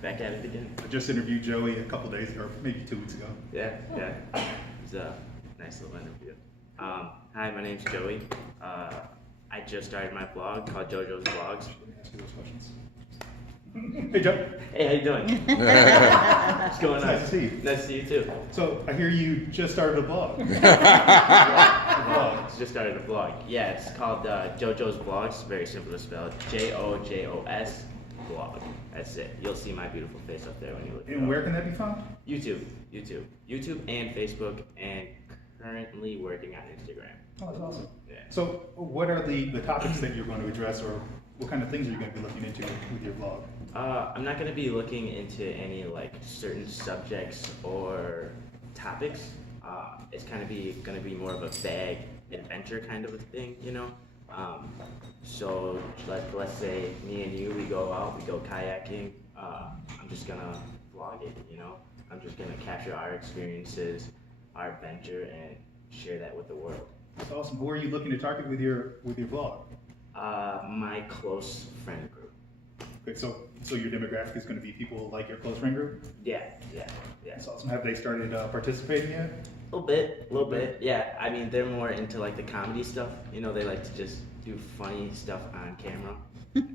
back at it again. I just interviewed Joey a couple days ago, or maybe 2 weeks ago. Yeah. It was a nice little interview. Hi, my name's Joey. I just started my blog called JoJo's Vlogs. Ask you those questions. Hey, Joe. Hey, how you doing? What's going on? Nice to see you. Nice to see you too. So I hear you just started a blog. Just started a blog. Yeah, it's called JoJo's Vlogs. Very simple to spell. JoJos blog. That's it. You'll see my beautiful face up there when you look. And where can that be found? YouTube and Facebook, and currently working on Instagram. Oh, that's awesome. Yeah. So what are the topics that you're going to address, or what kind of things are you going to be looking into with your blog? I'm not going to be looking into any like certain subjects or topics. It's kind of going to be more of a vague adventure kind of a thing, you know. So let's say me and you, we go out, we go kayaking. I'm just gonna vlog it, you know. I'm just gonna capture our experiences, our adventure, and share that with the world. That's awesome. Who are you looking to target with your blog? My close friend group. Okay, so your demographic is going to be people like your close friend group? Yeah. That's awesome. Have they started participating yet? A little bit. Yeah, I mean, they're more into like the comedy stuff. You know, they like to just do funny stuff on camera.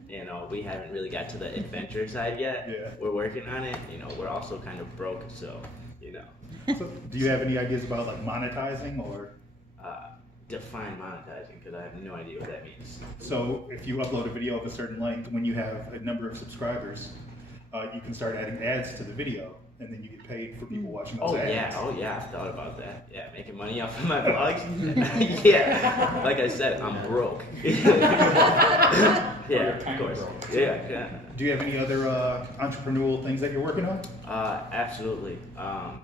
You know, we haven't really got to the adventure side yet. Yeah. We're working on it. You know, we're also kind of broke, so, you know. So do you have any ideas about like monetizing or? Define monetizing, because I have no idea what that means. So if you upload a video of a certain length, when you have a number of subscribers, you can start adding ads to the video, and then you get paid for people watching those ads. Oh yeah, I've thought about that. Yeah, making money off of my vlogs. Yeah, like I said, I'm broke. Yeah, of course. Yeah. Do you have any other entrepreneurial things that you're working on? Absolutely. I'm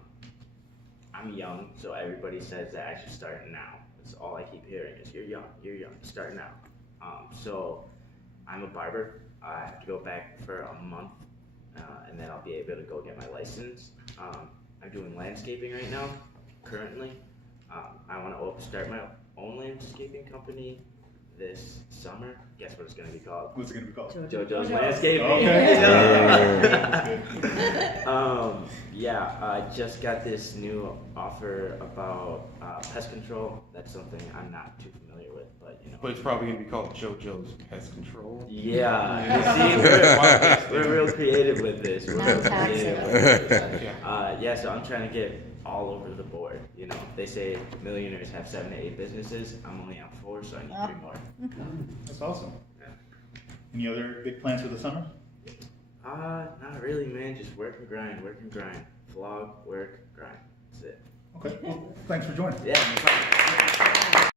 young, so everybody says that I should start now. That's all I keep hearing is you're young, start now. So I'm a barber. I have to go back for a month, and then I'll be able to go get my license. I'm doing landscaping right now, currently. I want to start my own landscaping company this summer. Guess what it's going to be called? What's it going to be called? JoJo's Landscaping. Okay. Yeah, I just got this new offer about pest control. That's something I'm not too familiar with, but you know. But it's probably going to be called JoJo's Pest Control. Yeah, you see, we're real creative with this. Yeah, so I'm trying to get all over the board. You know, they say millionaires have 7 to 8 businesses. I'm only on 4, so I need 3 more. That's awesome. Yeah. Any other big plans for the summer? Not really, man. Just work and grind. Vlog, work, grind. That's it. Okay, well, thanks for joining. Yeah, no problem.